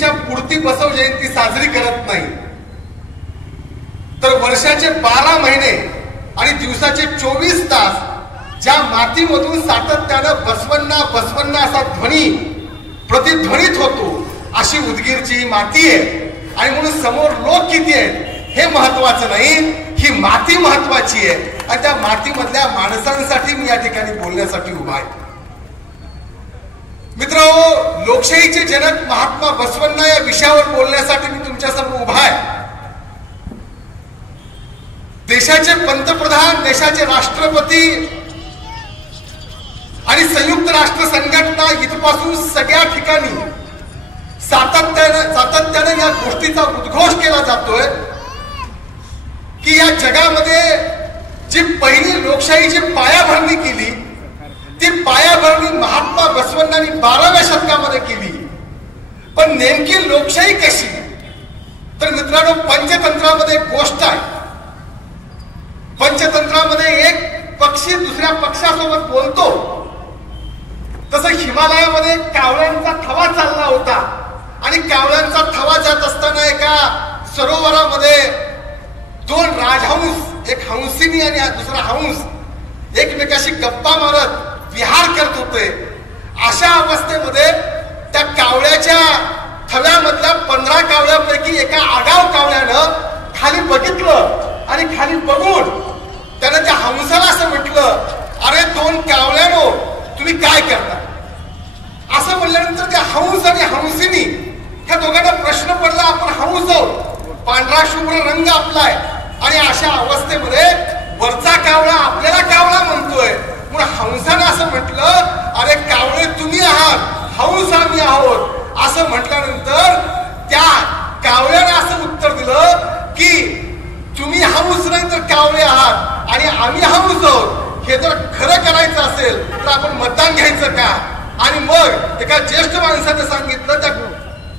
जयंतीच्या पुढती बसव जयंती साजरी करत नाही, तर वर्षाचे 12 महिने आणि दिवसाचे 24 तास ज्या मातीमधून सातत्यानं बसवण्णा बसवण्णा असा ध्वनी प्रतिध्वनित होतो अशी उदगीरची ही माती आहे. आणि म्हणून समोर लोक किती आहेत हे महत्वाचं नाही, ही माती महत्वाची आहे. आणि त्या मातीमधल्या माणसांसाठी मी या ठिकाणी बोलण्यासाठी उभा आहे. मित्रांनो, लोकशाहीचे जनक महात्मा बसवण्णा या विषयावर बोलण्यासाठी मी तुमच्या समोर उभा आहे. देशाचे पंतप्रधान, देशाचे राष्ट्रपती आणि संयुक्त राष्ट्र संघटना इथपासून सगळ्या ठिकाणी सातत्याने या गोष्टीचा उद्घोष केला जातोय की या जगामध्ये जी पहिली लोकशाहीची पायाभरणी केली ती पायाभरणी महात्मा बसवण्णांनी 12व्या शतकामध्ये केली. पण नेमकी लोकशाही कशी? तर मित्रांनो, पंचतंत्रामध्ये एक गोष्ट आहे. पंचतंत्रामध्ये एक पक्षी दुसऱ्या पक्षासोबत बोलतो. तसं हिमालयामध्ये कावळ्यांचा थवा चालला होता आणि कावळ्यांचा थवा जात असताना एका सरोवरामध्ये 2 राजहंस, एक हंसिनी आणि दुसरा हंस एकमेकाशी गप्पा मारत विहार करत होते. अशा अवस्थेमध्ये त्या कावळ्याच्या थव्यामधल्या 15 कावळ्यापैकी एका आगाव कावळ्यानं खाली बघितलं आणि खाली बघून त्यानं त्या हंसाला असं म्हटलं, अरे 2 कावळ्यानो, तुम्ही काय करता? असं म्हणल्यानंतर त्या हंस आणि हंसिनी ह्या दोघांना प्रश्न पडला, आपण हंस आहोत, पांढरा शुभ्र रंग आपलाय आणि अशा अवस्थेमध्ये वरचा कावळा आपल्याला कावळा म्हणतोय. म्हणून हंसाने असं म्हटलं, अरे कावळे तुम्ही आहात, हंस आम्ही आहोत. असं म्हटल्यानंतर त्या कावळ्याने असं उत्तर दिलं की तुम्ही हंस नाही तर कावळे आहात आणि आम्ही हंस आहोत. हे जर खरं करायचं असेल तर आपण मतदान घ्यायचं का? आणि मग एका ज्येष्ठ माणसाने सांगितलं, त्या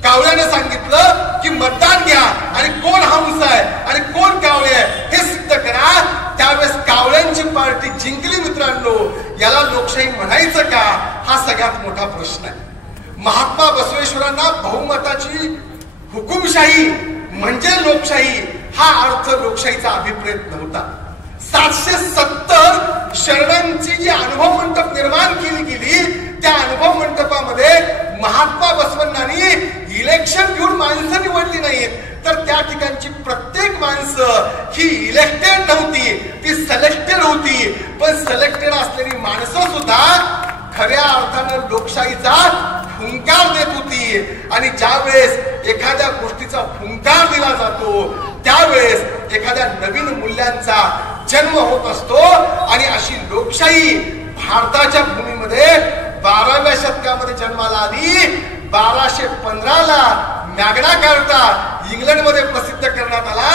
कावळ्याने सांगितलं की मतदान घ्या आणि कोण हंस आहे आणि कोण कावळे आहे हे सिद्ध करा. त्यावेळेस कावळ्यांची पार्टी जिंकली. मित्रांनो, याला लोकशाही म्हणायचं का? हा सगळ्यात मोठा प्रश्न आहे. महात्मा बसवेश्वरांना बहुमताची हुकुमशाही म्हणजे लोकशाही हा अर्थ लोकशाहीचा अभिप्रेत नव्हता. 770 शरणांची जी अनुभव मंडप निर्माण केली गेली, त्या अनुभव मंडपामध्ये महात्मा बसवण्णांनी इलेक्शन घेऊन माणसं निवडली नाहीत, तर त्या ठिकाणची प्रत्येक माणसं ही इलेक्टेड नव्हती, ती सिलेक्टेड होती. पण सिलेक्टेड असलेली माणसं सुद्धा खऱ्या अर्थानं लोकशाहीचा फुंकार देत होती. आणि ज्यावेळेस एखाद्या गोष्टीचा फुंकार दिला जातो त्यावेळेस एखाद्या नवीन मूल्यांचा जन्म होत असतो. आणि अशी लोकशाही भारताच्या भूमीमध्ये 12व्या शतकामध्ये जन्माला आली. 1215ला मॅग्ना कार्टा इंग्लंडमध्ये प्रसिद्ध करण्यात आला.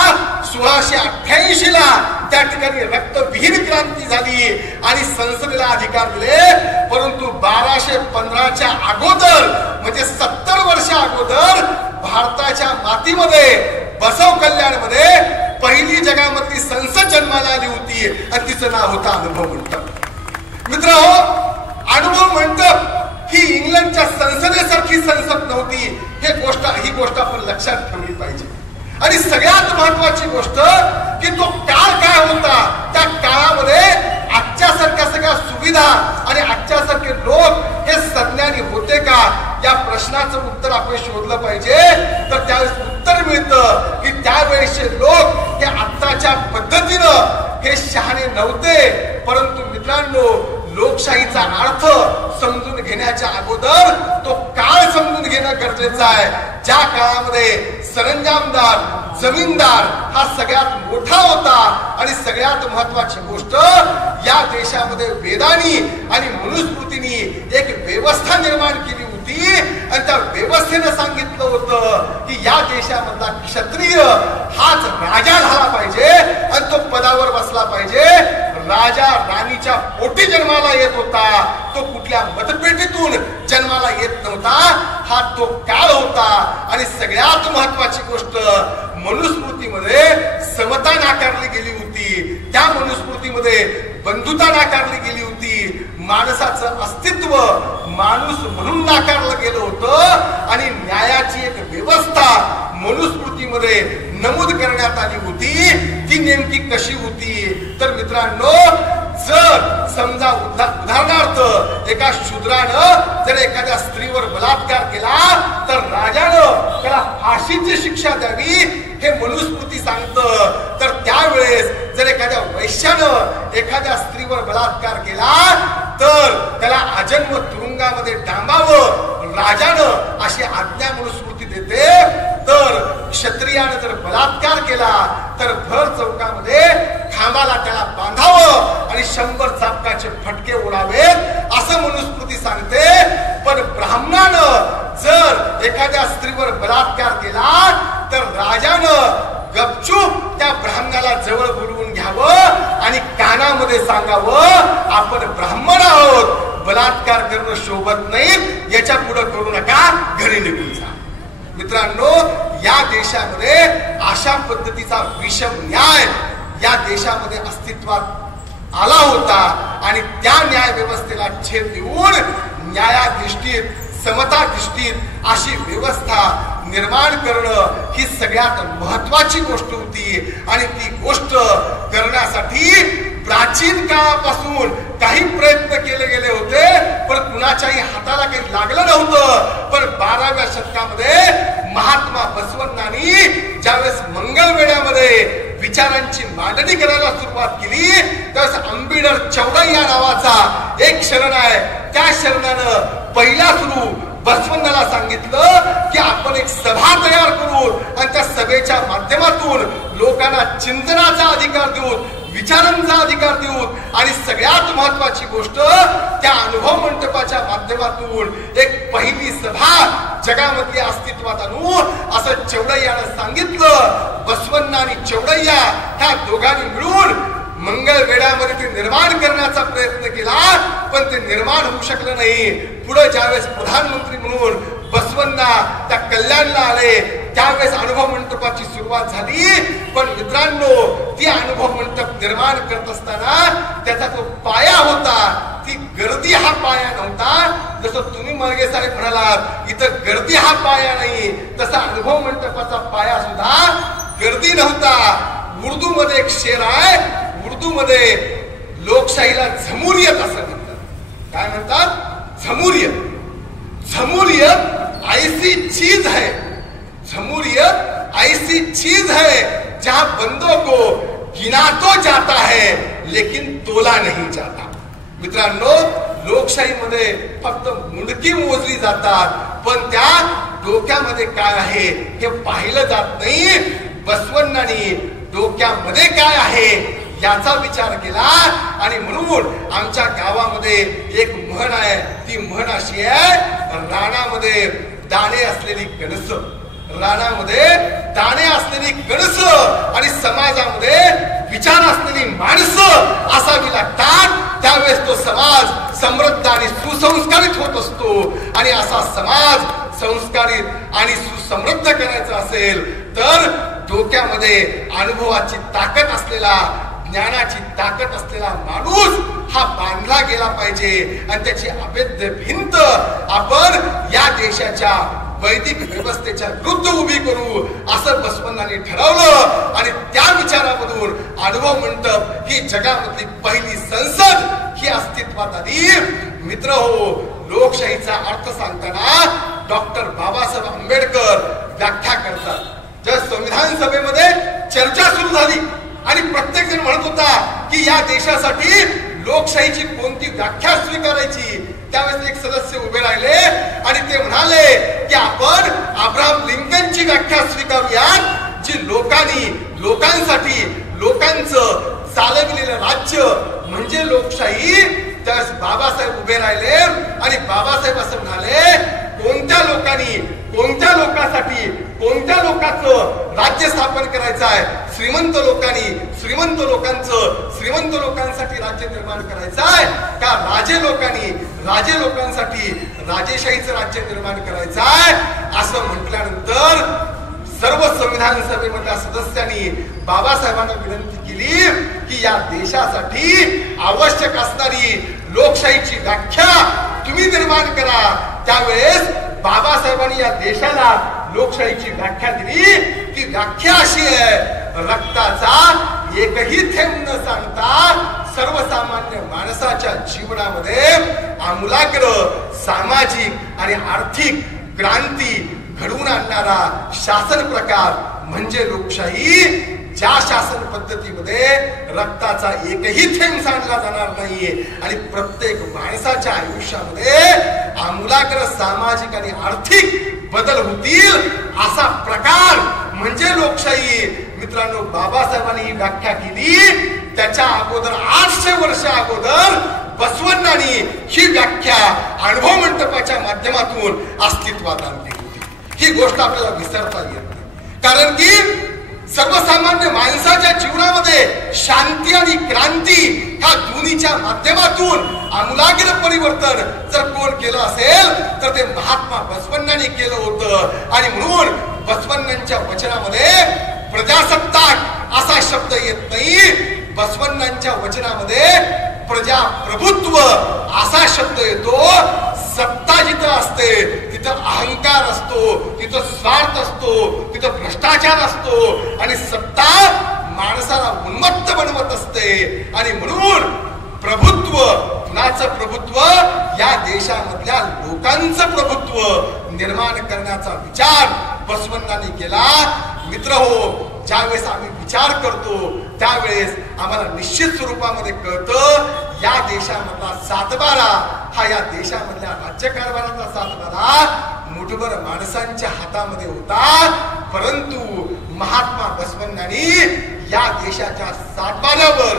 1688ला त्या ठिकाणी रक्तविहीन क्रांती झाली आणि संसदेला अधिकार दिले. परंतु 1215च्या अगोदर म्हणजे 70 वर्ष अगोदर भारताच्या मातीमध्ये बसव कल्याणमध्ये पहिली जगामधली संसद जन्माला आली होती आणि तिचं नाव होतं अनुभव मंडप. मित्रांनो, अनुभव मंडप ही इंग्लंडच्या संसदेसारखी संसद नव्हती. ही गोष्ट आपण लक्षात ठेवली पाहिजे. आणि सगळ्यात महत्वाची गोष्ट की तो काळ काय होता, त्या काळामध्ये आजच्यासारख्या सगळ्या सुविधा आणि आजच्यासारखे लोक हे सज्ञानी होते का, या प्रश्नाचं उत्तर आपण शोधलं पाहिजे. तर त्यावेळेस उत्तर मिळतं की त्यावेळेचे लोक हे आत्ताच्या पद्धतीनं हे शहाणे नव्हते. परंतु मित्रांनो, लोकशाहीचा अर्थ समजून घेण्याच्या अगोदर तो काळ समजून घेणं गरजेचं आहे. ज्या काळामध्ये सरंजामदार, जमीनदार हा सगळ्यात मोठा होता. आणि सगळ्यात महत्वाची गोष्ट, या देशामध्ये वेदांनी आणि मनुस्मृतींनी एक व्यवस्था निर्माण केली होती आणि त्या व्यवस्थेने सांगितलं होतं की या देशामधला क्षत्रिय हाच राजा झाला पाहिजे आणि तो पदावर बसला पाहिजे. राजा राणीच्या पोटी जन्माला येत होता, तो कुठल्या मतपेटीतून जन्माला येत नव्हता. हा तो काळ होता. आणि सगळ्यात महत्वाची गोष्ट, मनुस्मृतीमध्ये समता नाकारली गेली होती. त्या मनुस्मृतीमध्ये बंधुता नाकारली गेली होती. माणसाचं अस्तित्व, माणूस म्हणून नाकारलं गेलं होतं आणि न्यायाची एक व्यवस्था मनुस्मृतीमध्ये नमूद करण्यात आली होती ती नेमकी कशी होती तर मित्रांनो जर समजा उदाहरणार्थ एका शूद्रानं जर एखाद्या स्त्रीवर बलात्कार केला तर राजानं त्याला फाशीची शिक्षा द्यावी हे मनुस्मृती सांगतं तर त्यावेळेस जर एखाद्या वैश्यानं एखाद्या स्त्रीवर बलात्कार केला तर त्याला आजन्म तुरुंगामध्ये डांबावं राजानं अशी आज्ञा मनुस्मृती देते तर क्षत्रियानं जर बलात्कार केला तर भर चौकामध्ये खांबाला त्याला बांधावं आणि 100 चापकाचे फटके उडावेत असं मनुस्मृती सांगते पण ब्राह्मणानं जर एखाद्या स्त्रीवर बलात्कार केला तर राजानं गपचूप त्या ब्राह्मणाला जवळ बोलवून घ्यावं आणि कानामध्ये सांगावं आपण ब्राह्मण आहोत बलात्कार करणं शोभत नाही याच्या पुढे करू नका घरी निघून जा मित्रांनो या देशामध्ये अशा पद्धतीचा विषम न्याय या देशामध्ये अस्तित्वात आला होता आणि त्या न्याय व्यवस्थेला छेद देऊन न्यायाधिष्ठित समता दृष्टीत अशी व्यवस्था निर्माण करणं ही सगळ्यात महत्वाची गोष्ट होती आणि ती गोष्ट करण्यासाठी प्राचीन काळापासून काही प्रयत्न केले गेले होते पण कुणाच्याही हाताला काही लागलं नव्हतं पण 12व्या शतकामध्ये महात्मा बसवण्णांनी ज्यावेळेस मंगळवेढ्यामध्ये विचारांची मांडणी करायला सुरुवात केली त्यावेळेस अंबिडर चौडय्या नावाचा एक शरण आहे त्या शरणानं पहिला सुरू बसवण्णाला सांगितलं की आपण एक सभा तयार करू आणि त्या सभेच्या माध्यमातून लोकांना चिंतनाचा अधिकार देऊ विचारांचा अधिकार देऊ आणि सगळ्यात महत्वाची गोष्ट त्या अनुभव मंडपाच्या माध्यमातून एक पहिली सभा जगामध्ये अस्तित्वात आणू असं चौडय्यानं सांगितलं बसवण्णा आणि चौडय्या ह्या दोघांनी मिळून मंगळवेढ्यामध्ये ते निर्माण करण्याचा प्रयत्न केला पण ते निर्माण होऊ शकलं नाही पुढे ज्यावेळेस प्रधानमंत्री म्हणून बसवण्णा त्या कल्याणला आले त्यावेळेस अनुभव मंडपाची सुरुवात झाली पण मित्रांनो ती अनुभव मंडप निर्माण करत असताना त्याचा जो पाया होता ती गर्दी हा पाया नव्हता जसं तुम्ही मळगे साहेब म्हणालात इथं गर्दी हा पाया नाही तसा अनुभव मंडपाचा पाया सुद्धा गर्दी नव्हता उर्दू मध्ये एक शेर आहे उर्दू मध्ये लोकशाहीला झमुरियत असं म्हणतात काय म्हणतात झमुरियत झमुरियत ऐसी चीज है जमहूरियत ऐसी चीज है जहां बंदों को गिना तो जाता है लेकिन तोला नहीं जाता मित्रांनो लोकशाहीमध्ये फक्त मुंडकी मोजली जातात पण त्या डोक्यामध्ये काय आहे हे पाहिलं जात नाही बसवण्णांनी डोक्यामध्ये काय आहे याचा विचार केला आणि म्हणून आमच्या गावामध्ये एक म्हण आहे ती म्हण अशी आहे रानामध्ये दाणे असलेली कणस रानामध्ये दाणे असलेली कणस आणि समाजामध्ये विचार असलेली माणसं असावी लागतात त्यावेळेस तो समाज समृद्ध आणि सुसंस्कारित होत असतो आणि असा समाज संस्कारित आणि सुसमृद्ध करायचा असेल तर डोक्यामध्ये अनुभवाची ताकद असलेला ज्ञानाची ताकद असलेला माणूस हा बांधला गेला पाहिजे आणि त्याची अभेद्य भिंत आपण या देशाच्या वैदिक व्यवस्थेच्या विरुद्ध उभी करू असं बसवण्णांनी ठरवलं आणि त्या विचारामधून अनुभव मंडप ही जगामधली पहिली संसद ही अस्तित्वात आली मित्र हो लोकशाहीचा अर्थ सांगताना डॉक्टर बाबासाहेब आंबेडकर व्याख्या करतात जर संविधान सभेमध्ये चर्चा सुरू झाली आणि प्रत्येक जण म्हणत होता की या देशासाठी लोकशाहीची कोणती व्याख्या स्वीकारायची त्यावेळेस एक सदस्य उभे राहिले आणि ते म्हणाले की आपण अब्राहम लिंकनची व्याख्या स्वीकारूया जी लोकांसाठी लोकांचं चालविलेलं राज्य म्हणजे लोकशाही त्यावेळेस बाबासाहेब उभे राहिले आणि बाबासाहेब असं म्हणाले कोणत्या लोकांसाठी कोणत्या लोकांचं राज्य स्थापन करायचं आहे श्रीमंत लोकांसाठी राज्य निर्माण करायचं आहे का राजे लोकांसाठी राजेशाहीचं राज्य निर्माण करायचं आहे असं म्हटल्यानंतर सर्व संविधान सभेमधल्या सदस्यांनी बाबासाहेबांना विनंती केली की या देशासाठी आवश्यक असणारी लोकशाहीची व्याख्या तुम्ही निर्माण करा. त्यावेळेस बाबासाहेबांनी या देशाला लोकशाहीची व्याख्या दिली. ती व्याख्या अशी आहे, रक्ताचा एकही थेंब न सांडता सर्वसामान्य माणसाच्या जीवनामध्ये आमूलाग्र सामाजिक आणि आर्थिक क्रांती घडवून आणणारा शासन प्रकार म्हणजे लोकशाही. ज्या शासन पद्धतीमध्ये रक्ताचा एकही थेंब सांडला जाणार नाहीये आणि प्रत्येक माणसाच्या आयुष्यामध्ये आमूलाग्र सामाजिक आणि आर्थिक बदल होतील असा प्रकार म्हणजे लोकशाही. मित्रांनो, बाबासाहेबांनी ही व्याख्या केली. त्याच्या अगोदर 800 वर्ष अगोदर बसवण्णांनी ही व्याख्या अनुभव मंडपाच्या माध्यमातून अस्तित्वात आणली होती. ही गोष्ट आपल्याला विसरता येत नाही. कारण की सर्वसामान्य माणसाच्या जीवनामध्ये शांती आणि क्रांती ह्या दोन्हीच्या माध्यमातून आमूलाग्र परिवर्तन जर कोण केलं असेल तर ते महात्मा बसवण्णांनी केलं होतं. आणि म्हणून बसवण्णांच्या वचनामध्ये प्रजासत्ताक असा शब्द येत नाही. बसवण्णांच्या वचनामध्ये प्रजाप्रभुत्व असा शब्द येतो. सत्ता जिथं असते तिथं अहंकार असतो, तिथं स्वार्थ असतो, तिथं भ्रष्टाचार असतो आणि सत्ता माणसाला उन्मत्त बनवत असते. आणि म्हणून प्रभुत्व, कुणाचं प्रभुत्व? या देशामधल्या लोकांचं प्रभुत्व निर्माण करण्याचा विचार बसवण्णांनी केला. मित्र हो, ज्यावेळेस आम्ही विचार करतो त्यावेळेस आम्हाला निश्चित स्वरूपामध्ये कळतं या देशामधला सातबारा हा या देशामधल्या राज्यकारभाराचा सातबारा मुठभर माणसांच्या हातामध्ये होता. परंतु महात्मा बसवण्णांनी या देशाच्या सातबाऱ्यावर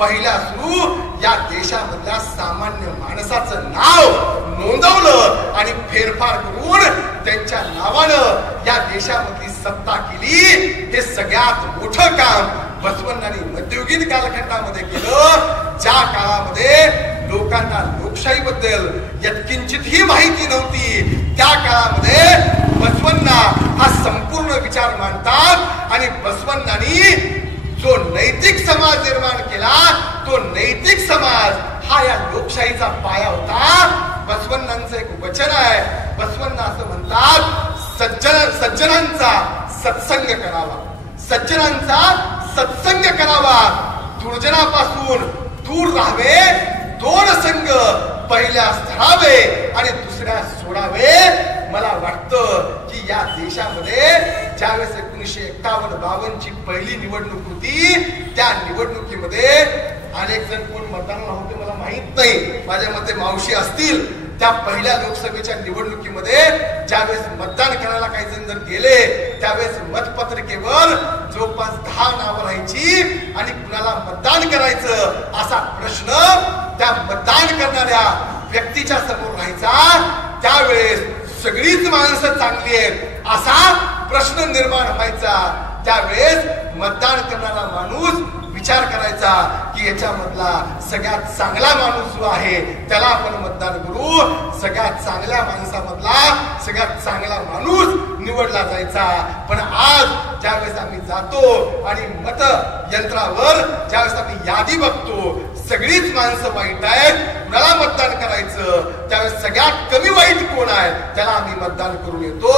पहिला सुरू या देशामधल्या सामान्य माणसाचं नाव नोंदवलं आणि फेरफार करून त्यांच्या नावानं या देशामधली सत्ता केली. हे सगळ्यात मोठं काम बसवण्णांनी मध्ययुगीन कालखंडामध्ये केलं. ज्या काळामध्ये लोकांना लोकशाहीबद्दल यत्किंचितही माहिती नव्हती त्या काळामध्ये बसवण्णा हा संपूर्ण विचार मांडतात. आणि बसवण्णांनी जो नैतिक समाज निर्माण केला तो नैतिक समाज हा या लोकशाहीचा पाया होता. बसवण्णांचं एक वचन आहे. बसवण्णा असं म्हणतात, सज्जनांचा सत्संग करावा, सज्जनांचा सत्संग करावा, दुर्जनापासून दूर राहावे, दोन संघ पहिल्यास धरावे आणि दुसऱ्यास सोडावे. मला वाटतं की या देशामध्ये ज्यावेळेस 1951-52 ची पहिली निवडणूक होती त्या निवडणुकीमध्ये अनेक जण कोण मतदानाला होते मला माहित नाही, माझ्या मते मावशी असतील. त्या पहिल्या लोकसभेच्या निवडणुकीमध्ये ज्यावेळेस मतदान करायला काही जण जर गेले त्यावेळेस मतपत्रिकेवर जवळपास 10 नावं राहायची आणि कुणाला मतदान करायचं असा प्रश्न त्या मतदान करणाऱ्या व्यक्तीच्या समोर राहायचा. त्यावेळेस सगळीच माणसं चांगली आहेत असा प्रश्न निर्माण व्हायचा. त्यावेळेस मतदान करणारा माणूस विचार करायचा की याच्यामधला सगळ्यात चांगला माणूस जो आहे त्याला आपण मतदान करू. सगळ्यात चांगल्या माणसामधला सगळ्यात चांगला माणूस निवडला जायचा. पण आज ज्यावेळेस आम्ही जातो आणि मत यंत्रावर ज्यावेळेस आम्ही यादी बघतो सगळीच माणसं वाईट आहेत, कुणाला मतदान करायचं त्यावेळेस सगळ्यात कमी वाईट कोण आहे त्याला आम्ही मतदान करून येतो.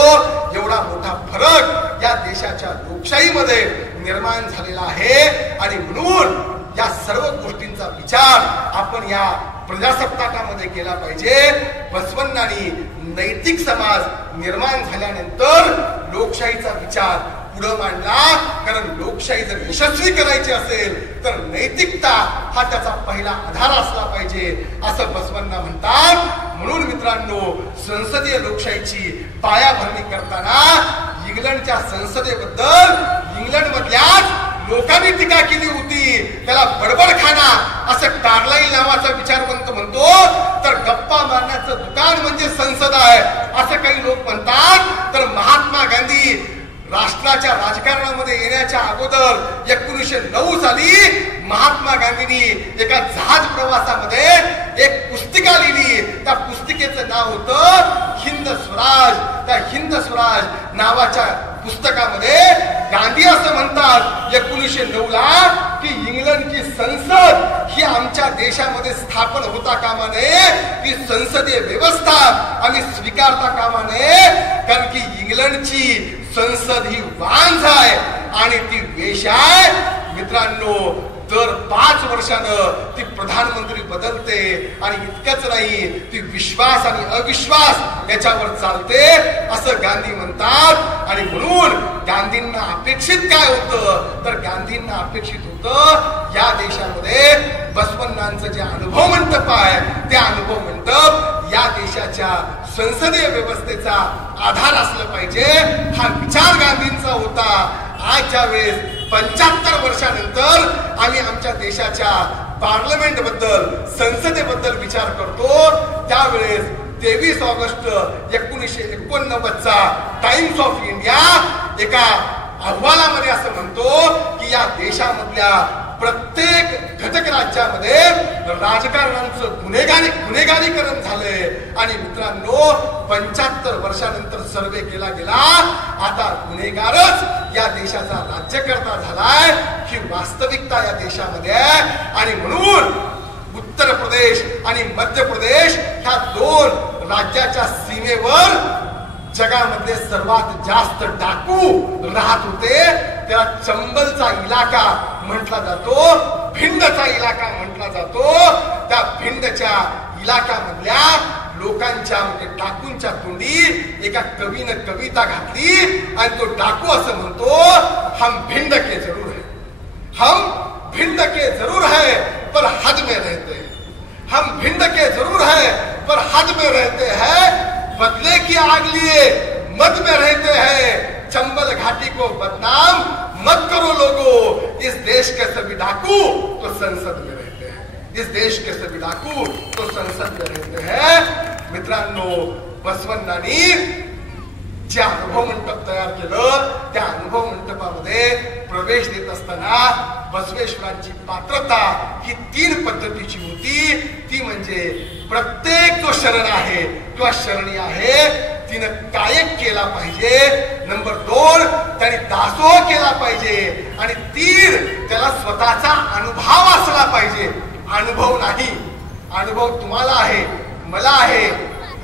एवढा मोठा फरक या देशाच्या लोकशाहीमध्ये निर्माण झालेला आहे. आणि म्हणून या सर्व गोष्टींचा विचार आपण या प्रजासत्ताकामध्ये केला पाहिजे. बसवण्णांनी नैतिक समाज निर्माण झाल्यानंतर लोकशाहीचा विचार पुढे मांडला. कारण लोकशाही जर यशस्वी करायची असेल तर नैतिकता हा त्याचा पहिला आधार असला पाहिजे असं बसवण्णा म्हणतात. म्हणून मित्रांनो, संसदीय लोकशाहीची पायाभरणी करताना इंग्लंडच्या संसदेबद्दल इंग्लंडमधल्याच लोकांनी टीका केली होती. त्याला बडबडखाना असं कार्लाइल नावाचा विचारवंत म्हणतो. तर गप्पा मारण्याचं दुकान म्हणजे संसद आहे असं काही लोक म्हणतात. तर महात्मा गांधी राष्ट्राच्या राजकारणामध्ये येण्याच्या अगोदर 1909 साली महात्मा गांधींनी एका जहाज प्रवासामध्ये एक पुस्तिका लिहिली. त्या पुस्तिकेचं नाव होतं हिंद स्वराज. त्या हिंद स्वराज नावाच्या पुस्तकामध्ये गांधी असं म्हणतात 1909 ला की इंग्लंडची संसद ही आमच्या देशामध्ये स्थापन होता कामा नये, ही संसदीय व्यवस्था आम्ही स्वीकारता कामा नये. कारण की इंग्लंडची संसद ही वांझ आहे आणि ती वेश आहे. मित्रांनो, दर 5 वर्षानं ती प्रधानमंत्री बदलते आणि इतकंच नाही, ती विश्वास आणि अविश्वास याच्यावर चालते असं गांधी म्हणतात. आणि म्हणून गांधींना अपेक्षित काय होतं, तर गांधींना अपेक्षित होतं या देशामध्ये बसवण्णांचं जे अनुभव मंडप आहे, ते अनुभव मंडप या देशाच्या संसदीय व्यवस्थेचा आधार असलं पाहिजे. हा विचार गांधींचा होता. आज ज्या वेळेस 75 वर्षानंतर आम्ही आमच्या देशाच्या पार्लमेंट बद्दल, संसदेबद्दल विचार करतो, त्यावेळेस 23 ऑगस्ट 1989चा टाइम्स ऑफ इंडिया एका अहवालामध्ये असं म्हणतो की या देशामधल्या प्रत्येक घटक राज्यामध्ये राजकारणांचं गुन्हेगारीकरण झालंय. आणि मित्रांनो, 75 वर्षानंतर सर्वे केला गेला, आता गुन्हेगारच या देशाचा राज्यकर्ता झालाय. ही वास्तविकता या देशामध्ये आहे. आणि म्हणून उत्तर प्रदेश आणि मध्य प्रदेश ह्या 2 राज्याच्या सीमेवर जगामध्ये सर्वात जास्त डाकू राहत होते. त्याला चंबलचा इलाका म्हटला जातो, भिंडचा इलाका म्हटला जातो. त्या भिंडच्या इलाक्यामधल्या लोकांच्या म्हणजे डाकूंच्या तोंडी एका कवीनं कविता घातली आणि तो डाकू असं म्हणतो, हम भिंड के जरूर है, हम भिंड के जरूर है पर हद में रहते हैं. हम भिंड के जरूर है पर हद में रहते हैं. बदले की आग लिए मद में रहते हैं. चंबल घाटी को बदनाम मत करो लोगों. इस देश के सभी डाकू तो संसद में रहते हैं. इस देश के सभी डाकू तो संसद में रहते हैं. मित्रांनो, बसवण्णांनी जे अनुभव मंडप तयार केलं, त्या अनुभव मंडपामध्ये प्रवेश देत असताना बसवेश्वरांची पात्रता ही 3 पद्धतीची होती. ती म्हणजे प्रत्येक जो शरण आहे किंवा शरणी आहे तिनं कायक केला पाहिजे. नंबर 2, त्याने दासोह केला पाहिजे. आणि 3, त्याला स्वतःचा अनुभव असला पाहिजे. अनुभव नाही, अनुभव तुम्हाला आहे, मला आहे.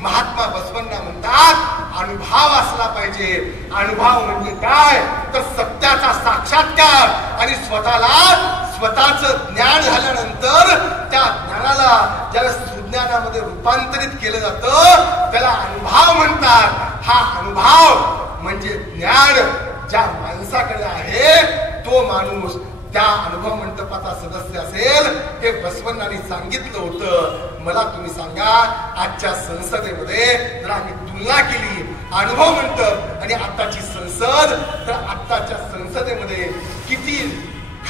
महात्मा बसवण्णा म्हणतात अनुभव असला पाहिजे. अनुभव म्हणजे काय, तर सत्याचा साक्षात्कार. आणि स्वतःच ज्ञान झाल्यानंतर त्या ज्ञानाला ज्यावेळेस सुज्ञानामध्ये रूपांतरित केलं जातं त्याला अनुभव म्हणतात. हा अनुभव म्हणजे ज्ञान ज्या माणसाकडे आहे तो माणूस त्या अनुभव मंडपाचा सदस्य असेल. हे बसवण्णांनी सांगितलं होतं. मला तुम्ही सांगा, आजच्या संसदेमध्ये जर आम्ही तुलना केली अनुभव मंडप आणि आताची संसद, तर आताच्या संसदेमध्ये किती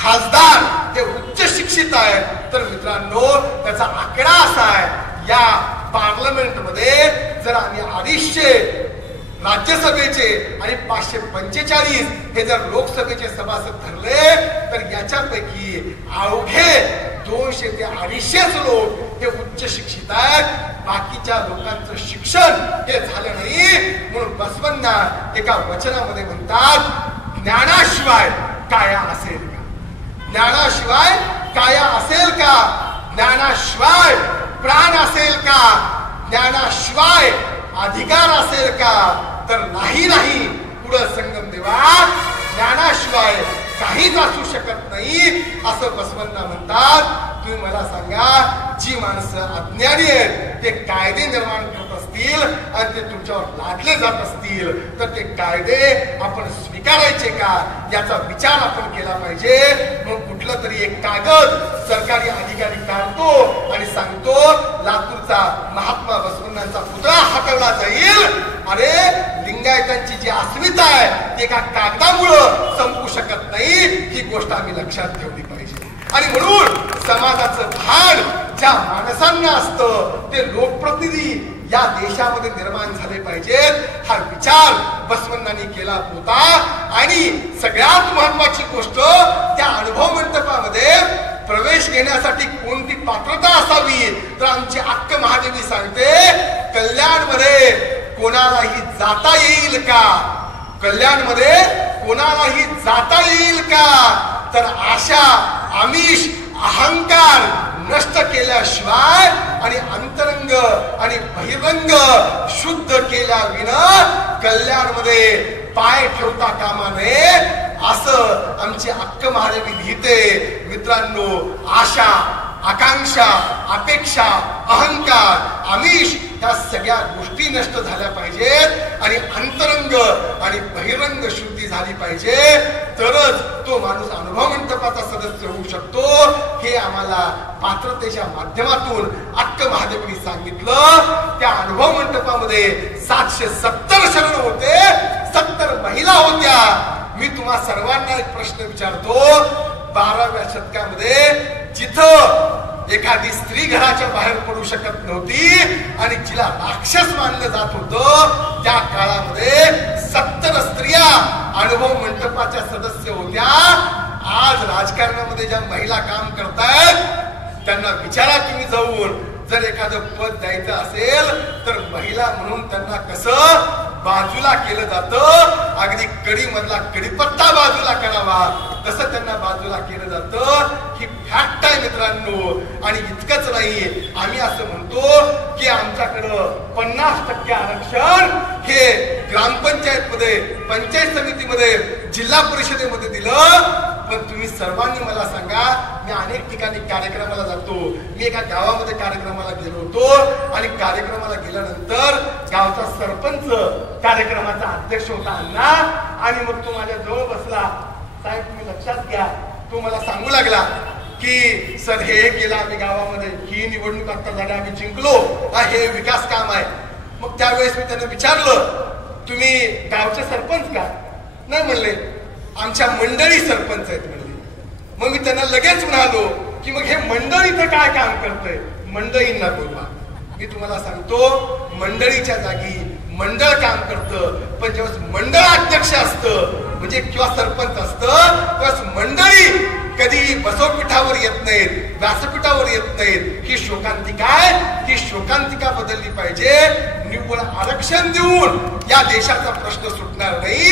खासदार हे उच्च शिक्षित आहेत, तर मित्रांनो त्याचा आकडा असा आहे, या पार्लमेंटमध्ये जर आम्ही 250 राज्यसभेचे आणि 545 हे जर लोकसभेचे सभासद ठरले, तर याच्यापैकी अवघे 200 ते 250 लोक हे उच्च शिक्षित आहेत. बाकीच्या लोकांचं शिक्षण हे झालं नाही. म्हणून बसवण्णा एका वचनामध्ये म्हणतात, ज्ञानाशिवाय काया असेल का, ज्ञानाशिवाय काया असेल का, ज्ञानाशिवाय प्राण असेल का, ज्ञानाशिवाय अधिकार असेल का, तर नाही. पुढं संगम देवा, ज्ञानाशिवाय काहीच असू शकत नाही असं बसवण्णा म्हणतात. तुम्ही मला सांगा, जी माणसं अज्ञानी आहेत ते कायदे निर्माण करत असतील आणि ते तुमच्यावर लादले जात असतील, तर ते कायदे आपण स्वीकारायचे का याचा विचार आपण केला पाहिजे. मग कुठलं तरी एक कागद सरकारी अधिकारी काढतो आणि सांगतो लातूरचा महात्मा बसवण्णांचा पुतळा हटवला जाईल. अरे, लिंगायतांची जी अस्मिता आहे ती एका कागदामुळं संपू शकत नाही. ही गोष्ट आम्ही लक्षात ठेवली पाहिजे. आणि म्हणून समाजाचं भान ज्या माणसांना असतं ते लोकप्रतिनिधी या देशामध्ये निर्माण झाले पाहिजेत. हा विचार बसवण्णांनी केला होता. आणि सगळ्यात महत्वाची गोष्ट, त्या अनुभव मंडपामध्ये प्रवेश घेण्यासाठी कोणती पात्रता असावी, तर आमची अक्क महादेवी सांगते, कल्याणमध्ये कोणालाही जाता येईल का, कल्याणमध्ये कोणालाही जाता येईल का, तर आशा, आमिष अहंकार नष्ट केल्याशिवाय आणि अंतरंग आणि बहिरंग शुद्ध केल्याविना कल्याणमध्ये पाय ठेवता कामा नये असं आमची अक्क महादेवी लिहिते. मित्रांनो, आशा, आकांक्षा, अपेक्षा, अहंकार, आमिष या सगळ्या गोष्टी नष्ट झाल्या पाहिजेत आणि अंतरंग आणि बहिरंग शुद्धी झाली पाहिजे, तरच तो माणूस अनुभव मंडपाचा सदस्य होऊ शकतो. हे आम्हाला पात्रतेच्या माध्यमातून अक्क महादेवींनी सांगितलं. त्या अनुभव मंडपामध्ये 770 शरण होते, 70 महिला होत्या. मी तुम्हा सर्वांना एक प्रश्न विचारतो. 12व्या शतकामध्ये जिथं एखादी स्त्री घराच्या बाहेर पडू शकत नव्हती आणि जिला राक्षस मानलं जात होतं, त्या काळामध्ये 70 स्त्रिया अनुभव मंडपाच्या सदस्य होत्या. आज राजकारणामध्ये ज्या महिला काम करतायत त्यांना विचारा तुम्ही जाऊन, जर एखादं पद द्यायचं असेल तर महिला म्हणून त्यांना कसं बाजूला केलं जातं. अगदी कडी मधला कडीपत्ता बाजूला करावा तसं त्यांना बाजूला केलं जातं. ही फॅक्ट आहे मित्रांनो. आणि इतकंच नाही, आम्ही असं म्हणतो की आमच्याकडं 50% आरक्षण हे ग्रामपंचायत मध्ये, पंचायत समितीमध्ये, जिल्हा परिषदेमध्ये दिलं. पण तुम्ही सर्वांनी मला सांगा, मी अनेक ठिकाणी कार्यक्रमाला जातो. मी एका गावामध्ये कार्यक्रमाला गेलो होतो आणि कार्यक्रमाला गेल्यानंतर गावचा सरपंच कार्यक्रमाचा अध्यक्ष होता अण्णा, आणि मग तो माझ्या जवळ बसला. साहेब तुम्ही लक्षात घ्या, तो मला सांगू लागला की सर हे केलं आम्ही गावामध्ये, ही निवडणूक आता झाली, आम्ही जिंकलो, हे विकास काम आहे. मग त्यावेळेस मी त्यांना विचारलं, तुम्ही गावचे सरपंच का? नाही म्हणले, आमच्या मंडळी सरपंच आहेत म्हणले. मग मी त्यांना लगेच म्हणालो की मग हे मंडळीचं काय काम करतंय? मंडळींना बोलवा. मी तुम्हाला सांगतो, मंडळीच्या जागी मंडळ काम करतं. पण जेव्हा मंडळाध्यक्ष असतं म्हणजे किंवा सरपंच असतं, तेव्हा मंडळी कधी बसवपीठावर येत नाहीत, व्यासपीठावर येत नाहीत. ही शोकांतिका आहे. ही शोकांतिका बदलली पाहिजे. निव्वळ आरक्षण देऊन या देशाचा प्रश्न सुटणार नाही.